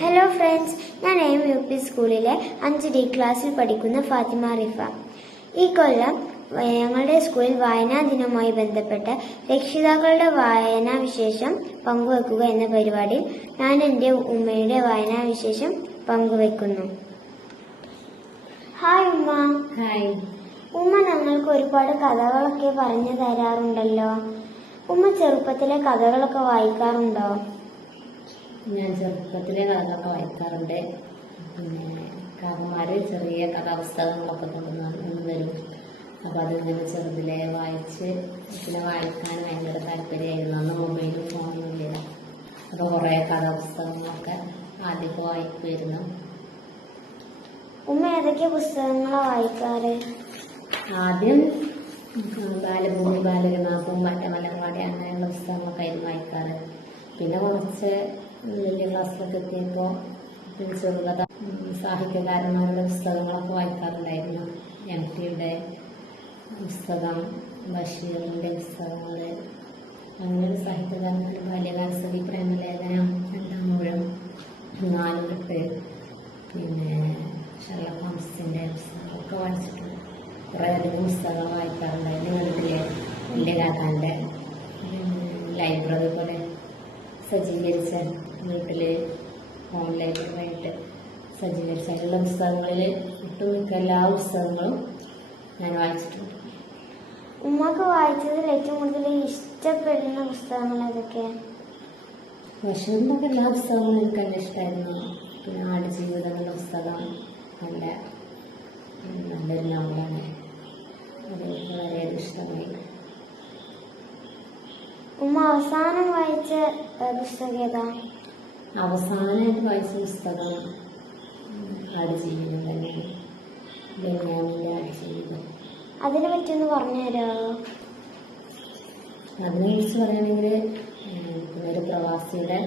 Hello friends ഞാൻ M U P സ്കൂളിലെ അഞ്ച് ഡി ക്ലാസ്സിൽ പഠിക്കുന്ന ഫാത്തിമ റിഫ. ഈ കൊല്ലം ഞങ്ങളുടെ സ്കൂളിൽ വായനാ ദിനവുമായി ബന്ധപ്പെട്ട് രക്ഷിതാക്കളുടെ വായനാ വിശേഷം പങ്കുവെക്കുക എന്ന പരിപാടിയിൽ ഞാൻ എന്റെ ഉമ്മയുടെ വായനാ വിശേഷം പങ്കുവെക്കുന്നു. ഹായ് ഉമ്മ. ഹായ് ഉമ്മ ഞങ്ങൾക്ക് ഒരുപാട് കഥകളൊക്കെ പറഞ്ഞു തരാറുണ്ടല്ലോ. ഉമ്മ ചെറുപ്പത്തിലെ കഥകളൊക്കെ വായിക്കാറുണ്ടോ? ഞാൻ ചെറുപ്പത്തിലെ കഥകളൊക്കെ വായിക്കാറുണ്ട്. പിന്നെ കാക്കമാര് ചെറിയ കഥാപുസ്തകങ്ങളൊക്കെ കൊണ്ടുവന്ന് വരും അപ്പോൾ അതിങ്ങനെ ചെറുതിലെ വായിച്ച് പിന്നെ വായിക്കാൻ ഭയങ്കര താല്പര്യമായിരുന്നു. അന്ന് മൊബൈലും ഫോണൊന്നും ഇല്ല. അപ്പോൾ കുറേ കഥാപുസ്തകങ്ങളൊക്കെ ആദ്യമൊക്കെ വായിക്കുമായിരുന്നു. ഉമ്മ ഏതൊക്കെ പുസ്തകങ്ങളാണ് വായിക്കാറ്? ആദ്യം ബാലഭൂമി ബാലരമ പൂമ്പാറ്റ മലർവാടി അങ്ങനെയുള്ള പുസ്തകങ്ങളൊക്കെ ആയിരുന്നു വായിക്കാറ്. പിന്നെ കുറച്ച് വലിയ ക്ലാസ്സിലൊക്കെ എത്തിയപ്പോൾ ചെറുകഥ സാഹിത്യകാരന്മാരുടെ പുസ്തകങ്ങളൊക്കെ വായിക്കാറുണ്ടായിരുന്നു. എം ടിയുടെ പുസ്തകം ബഷീറിന്റെ പുസ്തകങ്ങൾ അങ്ങനെ ഒരു ബാല്യകാല ബാല്യകാലസതി പ്രേമലേഖനം രണ്ടാം മൂഴം നാലുകെട്ട് പിന്നെ ഷെർലക് ഹോംസിന്റെ പുസ്തകങ്ങളൊക്കെ വായിച്ചിട്ടുണ്ട്. കുറേ അധികം പുസ്തകങ്ങൾ വായിക്കാറുണ്ടായിരുന്നു. വീട്ടിലെ വലിയ കാക്കാന്റെ ലൈബ്രറി പോലെ സജ്ജീകരിച്ച വീട്ടിൽ ഓൺലൈനുമായിട്ട് സജ്ജീകരിച്ച അതിലുള്ള പുസ്തകങ്ങളിൽ ഒട്ടുമിക്ക എല്ലാ പുസ്തകങ്ങളും ഞാൻ വായിച്ചിട്ടുണ്ട്. ഉമ്മക്ക് വായിച്ചതിൽ ഏറ്റവും കൂടുതൽ ഇഷ്ടപ്പെടുന്ന പുസ്തകങ്ങൾ ഏതൊക്കെ? ഉമ്മക്ക് എല്ലാ പുസ്തകങ്ങളും എനിക്ക് നല്ല ഇഷ്ടമായിരുന്നു പിന്നെ ആടുജീവിതം എന്ന പുസ്തകം നല്ല നല്ലൊരു നോവലാണ്. അത് എനിക്ക് വളരെയധികം ഇഷ്ടമായി. ഉമ്മ അവസാനം വായിച്ച പുസ്തകം ഏതാ? അവസാനമായിട്ട് വായിച്ച പുസ്തകം ആടുജീവിതം തന്നെയാണ് ബെന്യാമിന്റെ ആടുജീവിതം അതിനെ പറ്റി ഒന്ന് പറഞ്ഞു തരാമോ? അതിനെക്കുറിച്ച് പറയുകയാണെങ്കിൽ പിന്നെ ഒരു പ്രവാസിയുടെ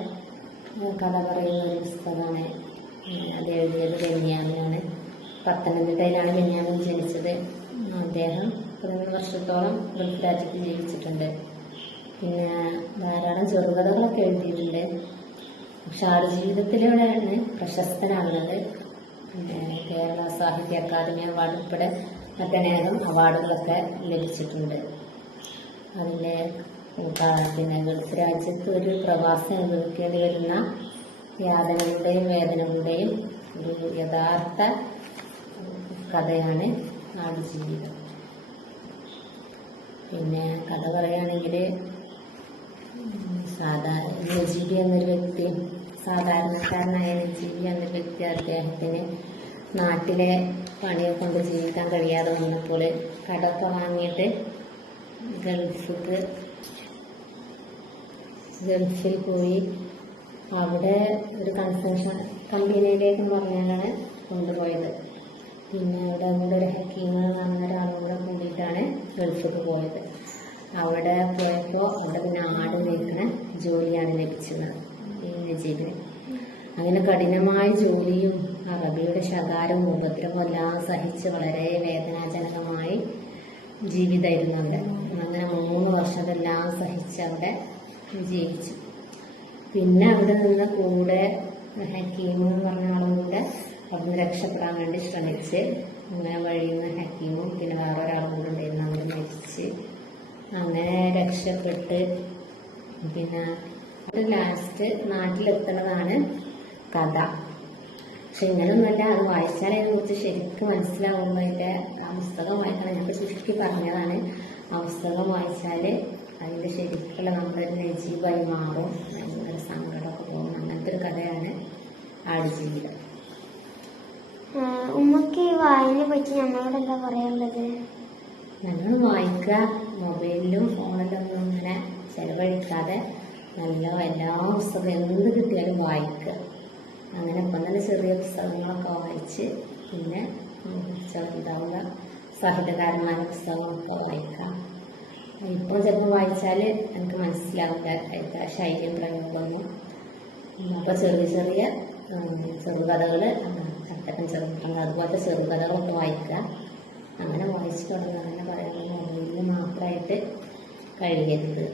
കഥ പറയുന്ന ഒരു പുസ്തകമാണ്. അദ്ദേഹത്തിന്റെ അത് എഴുതിയത് ബെന്യാമിനാണ് പത്തനംതിട്ടയിലാണ് ബെന്യാമിൻ ജനിച്ചത്. അദ്ദേഹം പതിനൊന്ന് വർഷത്തോളം ഗൾഫ് രാജ്യത്ത് ജീവിച്ചിട്ടുണ്ട്. പിന്നെ ധാരാളം ചെറുകഥകളൊക്കെ എഴുതിയിട്ടുണ്ട്. പക്ഷെ ആടുജീവിതത്തിലൂടെയാണ് പ്രശസ്തനാകുന്നത് കേരള സാഹിത്യ അക്കാദമി അവാർഡ് ഉൾപ്പെടെ മറ്റനേകം അവാർഡുകളൊക്കെ ലഭിച്ചിട്ടുണ്ട്. അതിന്റെ പിന്നെ ഗൾഫ് രാജ്യത്ത് ഒരു പ്രവാസം അനുഭവിക്കേണ്ടി വരുന്ന യാതനകളുടെയും വേദനകളുടെയും ഒരു യഥാർത്ഥ കഥയാണ് ആടുജീവിതം. പിന്നെ കഥ പറയുകയാണെങ്കിൽ സാധാ നജീബി എന്നൊരു വ്യക്തി സാധാരണക്കാരനായ നജീബി എന്നൊരു വ്യക്തി അദ്ദേഹത്തിന് നാട്ടിലെ പണിയെ കൊണ്ട് ജീവിക്കാൻ കഴിയാതെ വന്നപ്പോൾ കടമൊക്കെ വാങ്ങിയിട്ട് ഗൾഫിക്ക് ഗൾഫിൽ പോയി അവിടെ ഒരു കൺസ്ട്രക്ഷൻ കമ്പനിയിലേക്ക് പറഞ്ഞാണ് കൊണ്ടുപോയത്. പിന്നെ അവിടെ കൂടെ ഒരു ഹക്കിങ് എന്ന് പറഞ്ഞ ഒരാളും കൂടെ കൂടിയിട്ടാണ് ഗൾഫിക്ക് പോയത്. അവിടെ പോയപ്പോൾ അവിടെ ജോലിയാണ് ലഭിച്ചത്. ഈ നജീബിന് അങ്ങനെ കഠിനമായ ജോലിയും അറബിയുടെ ശകാരവും ഉപദ്രവവും എല്ലാം സഹിച്ച് വളരെ വേദനാജനകമായി ജീവിതമായിരുന്നു അവിടെ. അങ്ങനെ മൂന്ന് വർഷം അതെല്ലാം സഹിച്ച് അവിടെ ജീവിച്ചു. പിന്നെ അവിടെ നിന്ന് കൂടെ ഹക്കീം എന്ന് പറഞ്ഞ ആളുകൂടെ അവിടുന്ന് രക്ഷപ്പെടാൻ വേണ്ടി ശ്രമിച്ച് അങ്ങനെ വഴിയിൽ നിന്ന് ഹക്കീമും പിന്നെ വേറൊരാളും കൂടെ ഉണ്ടായിരുന്നു. അവർ മരിച്ച്. അങ്ങനെ രക്ഷപ്പെട്ട് പിന്നെ അത് ലാസ്റ്റ് നാട്ടിലെത്തുന്നതാണ് കഥ. പക്ഷെ ഇങ്ങനൊന്നുമല്ല അത് വായിച്ചാൽ അതിനെക്കുറിച്ച് ശരിക്കും മനസ്സിലാവുമ്പോൾ അതിന്റെ ആ പുസ്തകം വായിക്കണം. ഞാൻ ചുരുക്കി പറഞ്ഞതാണ്. ആ പുസ്തകം വായിച്ചാൽ അതിന്റെ ശരിക്കുള്ള നമ്മുടെ ഒരു നജീവായി മാറും. ഭയങ്കര സങ്കടമൊക്കെ പോകും. അങ്ങനത്തെ ഒരു കഥയാണ് ആടുജീവിതം ഉമ്മക്ക് ഈ വായനയെ പറ്റി ഞങ്ങളോട് എന്താ പറയാനുള്ളത്? ഞങ്ങൾ വായിക്കുക. മൊബൈലിലും ഫോണിലൊന്നും അങ്ങനെ ചെലവഴിക്കാതെ നല്ല എല്ലാ പുസ്തകം എന്ത് കിട്ടിയാലും വായിക്കുക. അങ്ങനെ ഇപ്പം തന്നെ ചെറിയ പുസ്തകങ്ങളൊക്കെ വായിച്ച് പിന്നെ ചെറുതാവുക സാഹിത്യകാരന്മാരുടെ പുസ്തകങ്ങളൊക്കെ വായിക്കാം ഇപ്പോൾ ചിലപ്പോൾ വായിച്ചാൽ എനിക്ക് മനസ്സിലാവില്ല ശൈലിയും പ്രയോഗമൊന്നും. അപ്പോൾ ചെറിയ ചെറിയ ചെറുകഥകൾ ചട്ടക്കൻ ചെറുപ്പങ്ങൾ അതുപോലത്തെ ചെറുകഥകളൊക്കെ വായിക്കുക. അങ്ങനെ വായിച്ചു തുടങ്ങുക അങ്ങനെ പറയാനുള്ള മൊബൈലിൽ മാത്രമായിട്ട് കഴിയരുത്.